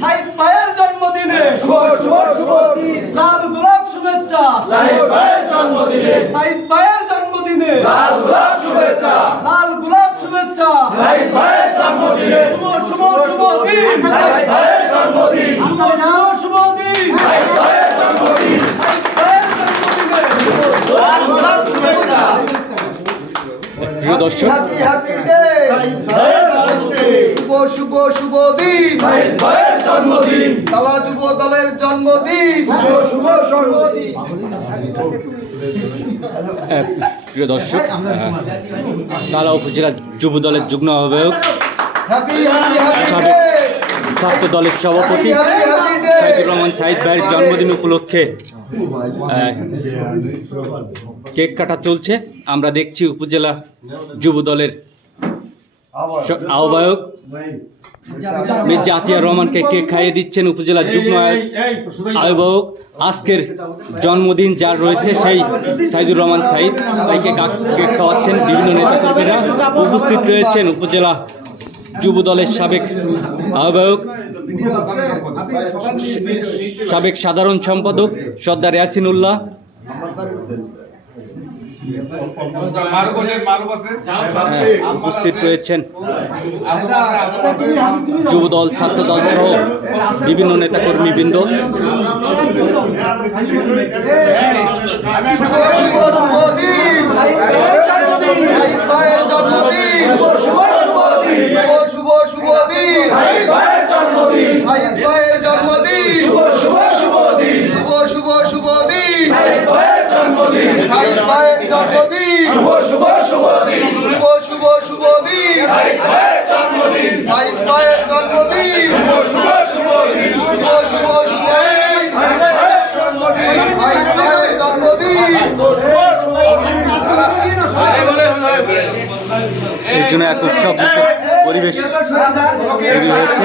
সাইদ ভাইয়ের জন্মদিনে। শুভ শুভ শুভ দিন। লাল গোলাপ শুভেচ্ছা। সাহেব ভাইয়ের জন্মদিনে। সাইদ ভাইয়ের জন্মদিনে। লাল গোলাপ শুভেচ্ছা। লাল গোলাপ শুভেচ্ছা। সাহেব ভাইয়ের জন্মদিনে। শুভ শুভ শুভ দিন। সাহেব ভাইয়ের জন্মদিন। শুভ শুভ শুভ দিন। সাহেব ভাইয়ের জন্মদিন সাইদ ভাইয়ের জন্মদিনে। লাল গোলাপ শুভেচ্ছা। প্রিয় দর্শক শুভ শুভ দিন। ভাইয়ের জন্মদিন তালা যুব দলের জন্মদিন। শুভ শুভ জন্মদিন। প্রিয় দর্শক তালা উপজেলা যুব দলের যুগ্ম আহ্বায়ক। হ্যাপি হ্যাপি হ্যাপি ডে ছাত্র দলের সভাপতি সাইদুর রহমান সাইদ ভাইয়ের জন্মদিন উপলক্ষে। আহ, কেক কাটা চলছে। আমরা দেখছি উপজেলা যুব দলের আহ্বায়ক। আতিয়ার রহমানকে কেক খাইয়ে দিচ্ছেন উপজেলা যুগ্ম আয়- আহ্বায়ক আজকের জন্মদিন যার রয়েছে সেই সাইদুর রহমান সাইদ তাইকে কেক খাওয়াচ্ছেন বিভিন্ন নেতাকর্মীরা। উপস্থিত রয়েছেন উপজেলা যুব দলের সাবেক আহ্বায়ক সাবেক সাধারণ সম্পাদক সর্দার ইয়াসিনুল্লাহ মারু রয়েছেন যুব দল ছাত্র দল সহ বিভিন্ন নেতাকর্মী বৃন্দ শুভ শুভ শুভ দিন সাইদ ভাইয়ের জন্মদিন শুভ শুভ দিন শুভ শুভ দিন সাহেব ভাইয়ের জন্মদিন সাইদ ভাইয়ের জন্মদিন শুভ শুভ শুভ দিন শুভ শুভ শুভ দিন সাহেব জন্মদিন সাইদ ভাইয়ের জন্মদিন। শুভ শুভ শুভ দিন। শুভ শুভ শুভ দিন। সাহেব ভাইয়ের জন্মদিন। সাইদ ভাইয়ের জন্মদিন। শুভ শুভ শুভ দিন। শুভ শুভ শুভ দিন। সাইদ ভাইয়ের জন্মদিন। এর জন্য এক উৎসব পরিবেশ তৈরি হয়েছে।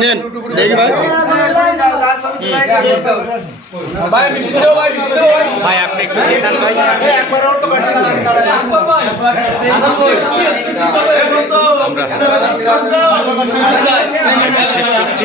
নেন দেখি ভাই। ভাই আপনি একটু দিচ্ছেন ভাই। আমরা শেষ করছি।